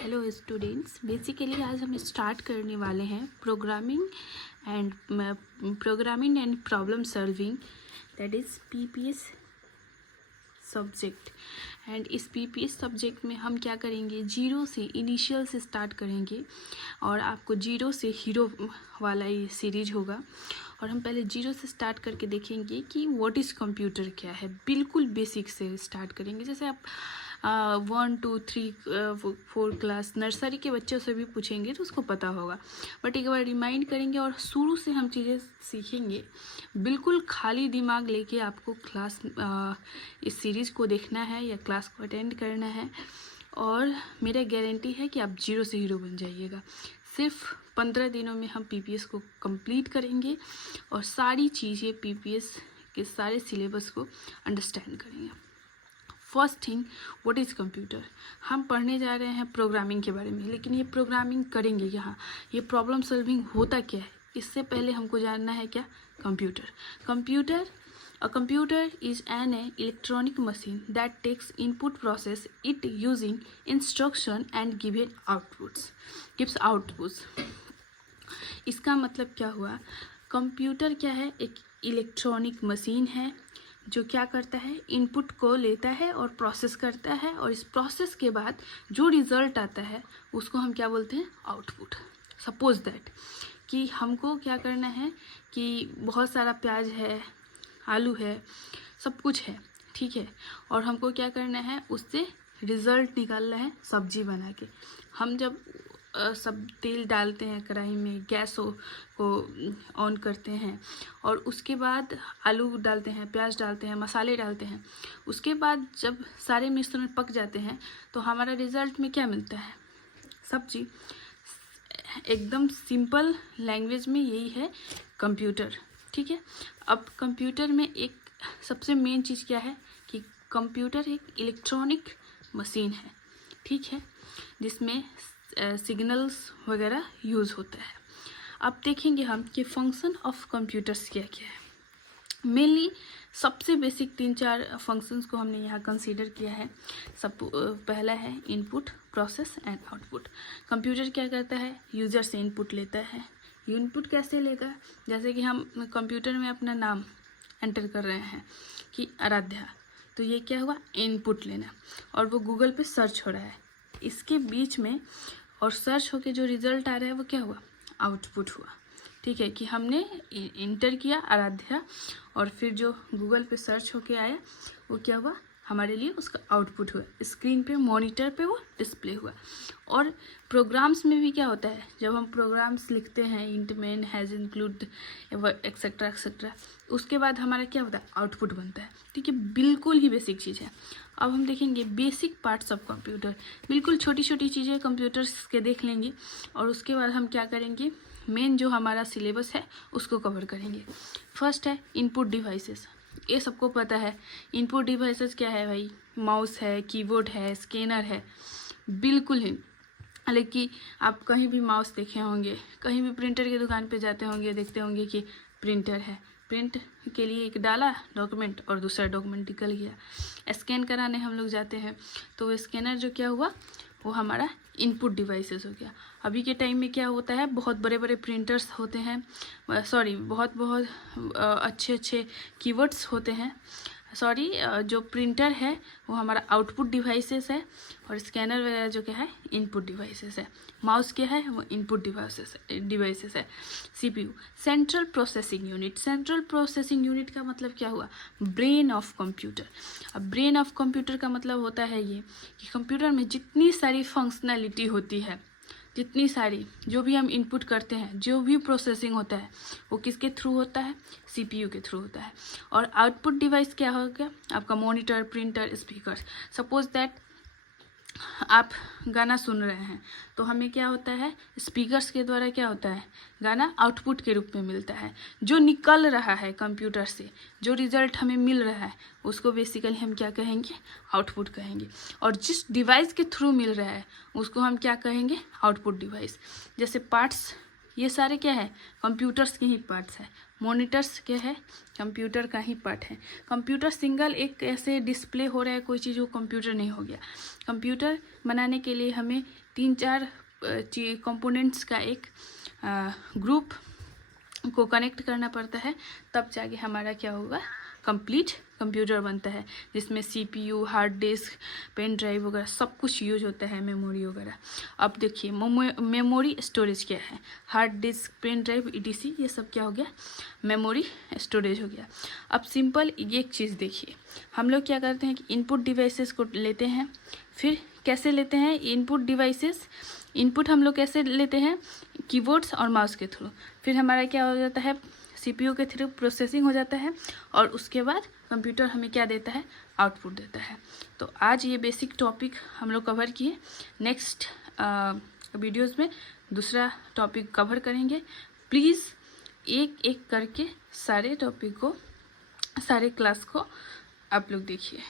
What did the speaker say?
Hello students, basically आज हम start करने वाले हैं programming and problem solving, that is PPS subject. And इस पीपीएस सब्जेक्ट में हम क्या करेंगे, जीरो से इनिशियल से स्टार्ट करेंगे और आपको जीरो से हीरो वाला ये सीरीज होगा। और हम पहले जीरो से स्टार्ट करके देखेंगे कि व्हाट इज़ कंप्यूटर क्या है। बिल्कुल बेसिक से स्टार्ट करेंगे, जैसे आप 1 2 3 4 क्लास नर्सरी के बच्चों से भी पूछेंगे तो उसको पता होगा, बट एक बार रिमाइंड करेंगे और शुरू से हम चीज़ें सीखेंगे। बिल्कुल खाली दिमाग लेके आपको क्लास इस सीरीज़ को देखना है या क्लास को अटेंड करना है, और मेरा गारंटी है कि आप जीरो से हीरो बन जाइएगा। सिर्फ 15 दिनों में हम पीपीएस को कंप्लीट करेंगे और सारी चीज़ें पीपीएस के सारे सिलेबस को अंडरस्टैंड करेंगे। First thing, what is computer. हम पढ़ने जा रहे हैं प्रोग्रामिंग के बारे में, लेकिन ये प्रोग्रामिंग करेंगे यहाँ, ये प्रॉब्लम सॉल्विंग होता क्या है, इससे पहले हमको जानना है क्या computer. A computer is an electronic machine that takes input, process it using instruction and gives outputs. इसका मतलब क्या हुआ, कंप्यूटर क्या है, एक इलेक्ट्रॉनिक मशीन है जो क्या करता है, इनपुट को लेता है और प्रोसेस करता है, और इस प्रोसेस के बाद जो रिज़ल्ट आता है उसको हम क्या बोलते हैं, आउटपुट। सपोज दैट कि हमको क्या करना है कि बहुत सारा प्याज है, आलू है, सब कुछ है, ठीक है, और हमको क्या करना है, उससे रिज़ल्ट निकालना है सब्जी बना के। हम जब सब तेल डालते हैं कढ़ाई में, गैसों को ऑन करते हैं और उसके बाद आलू डालते हैं, प्याज डालते हैं, मसाले डालते हैं, उसके बाद जब सारे मिश्रण पक जाते हैं तो हमारा रिज़ल्ट में क्या मिलता है, सब्जी। एकदम सिंपल लैंग्वेज में यही है कंप्यूटर, ठीक है। अब कंप्यूटर में एक सबसे मेन चीज़ क्या है कि कंप्यूटर एक इलेक्ट्रॉनिक मशीन है, ठीक है, जिसमें सिग्नल्स वगैरह यूज़ होता है। अब देखेंगे हम कि फंक्शन ऑफ कंप्यूटर्स क्या क्या है। मेनली सबसे बेसिक 3-4 फंक्शंस को हमने यहाँ कंसीडर किया है। पहला है input, process and output. Computer क्या करता है, यूज़र से इनपुट लेता है। इनपुट कैसे लेगा, जैसे कि हम कंप्यूटर में अपना नाम एंटर कर रहे हैं कि आराध्या, तो ये क्या हुआ, इनपुट लेना, और वो गूगल पे सर्च हो रहा है, इसके बीच में और सर्च होके जो रिज़ल्ट आ रहा है वो क्या हुआ, आउटपुट हुआ, ठीक है, कि हमने इंटर किया आराध्या और फिर जो गूगल पे सर्च होके आया वो क्या हुआ, हमारे लिए उसका आउटपुट हुआ, स्क्रीन पे मॉनिटर पे वो डिस्प्ले हुआ। और प्रोग्राम्स में भी क्या होता है, जब हम प्रोग्राम्स लिखते हैं, int main has include etcetera etcetera, उसके बाद हमारा क्या होता है, आउटपुट बनता है, ठीक है। बिल्कुल ही बेसिक चीज़ है। अब हम देखेंगे बेसिक पार्ट्स ऑफ कंप्यूटर, बिल्कुल छोटी छोटी चीज़ें कंप्यूटर्स के देख लेंगे, और उसके बाद हम क्या करेंगे, मेन जो हमारा सिलेबस है उसको कवर करेंगे। फर्स्ट है इनपुट डिवाइसेस। ये सबको पता है इनपुट डिवाइसेस क्या है भाई, माउस है, कीबोर्ड है, स्कैनर है, बिल्कुल ही। हालांकि आप कहीं भी माउस देखे होंगे, कहीं भी प्रिंटर की दुकान पे जाते होंगे, देखते होंगे कि प्रिंटर है, प्रिंट के लिए एक डाला डॉक्यूमेंट और दूसरा डॉक्यूमेंट निकल गया। स्कैन कराने हम लोग जाते हैं तो वो स्कैनर जो क्या हुआ, वो हमारा इनपुट डिवाइसेस हो गया। अभी के टाइम में क्या होता है, बहुत बड़े बड़े प्रिंटर्स होते हैं, बहुत अच्छे अच्छे कीवर्ड्स होते हैं, जो प्रिंटर है वो हमारा आउटपुट डिवाइसेस है, और स्कैनर वगैरह जो क्या है, इनपुट डिवाइसेस है। माउस क्या है, वो इनपुट डिवाइसेस है। CPU, central processing unit. Central processing unit का मतलब क्या हुआ, ब्रेन ऑफ कंप्यूटर। अब ब्रेन ऑफ कंप्यूटर का मतलब होता है ये कि कंप्यूटर में जितनी सारी फंक्शनैलिटी होती है, जितनी सारी जो भी हम इनपुट करते हैं, जो भी प्रोसेसिंग होता है, वो किसके थ्रू होता है, सीपीयू के थ्रू होता है। और आउटपुट डिवाइस क्या हो गया, आपका monitor, printer, speaker. Suppose that आप गाना सुन रहे हैं तो हमें क्या होता है, स्पीकर्स के द्वारा क्या होता है, गाना आउटपुट के रूप में मिलता है। जो निकल रहा है कंप्यूटर से, जो रिज़ल्ट हमें मिल रहा है, उसको बेसिकली हम क्या कहेंगे, आउटपुट कहेंगे। और जिस डिवाइस के थ्रू मिल रहा है उसको हम क्या कहेंगे, आउटपुट डिवाइस। जैसे पार्ट्स, ये सारे क्या है, कंप्यूटर्स के ही पार्ट्स है। मॉनिटर्स क्या है, कंप्यूटर का ही पार्ट है। कंप्यूटर सिंगल एक ऐसे डिस्प्ले हो रहा है कोई चीज़, वो कंप्यूटर नहीं हो गया। कंप्यूटर बनाने के लिए हमें 3-4 कंपोनेंट्स का एक ग्रुप को कनेक्ट करना पड़ता है, तब जाके हमारा क्या होगा, कंप्लीट कंप्यूटर बनता है, जिसमें CPU, hard disk, pen drive वगैरह सब कुछ यूज होता है, मेमोरी वगैरह। अब देखिए मेमोरी स्टोरेज क्या है, hard disk, pen drive, ETC, ये सब क्या हो गया, मेमोरी स्टोरेज हो गया। अब सिंपल एक चीज़ देखिए, हम लोग क्या करते हैं कि इनपुट डिवाइसेस को लेते हैं, फिर कैसे लेते हैं इनपुट डिवाइसेस, इनपुट हम लोग कैसे लेते हैं, कीबोर्ड्स और माउस के थ्रू, फिर हमारा क्या हो जाता है, CPU के थ्रू प्रोसेसिंग हो जाता है, और उसके बाद कंप्यूटर हमें क्या देता है, आउटपुट देता है। तो आज ये बेसिक टॉपिक हम लोग कवर किए। नेक्स्ट वीडियोज़ में दूसरा टॉपिक कवर करेंगे। प्लीज़ एक एक करके सारे टॉपिक को, सारे क्लास को आप लोग देखिए।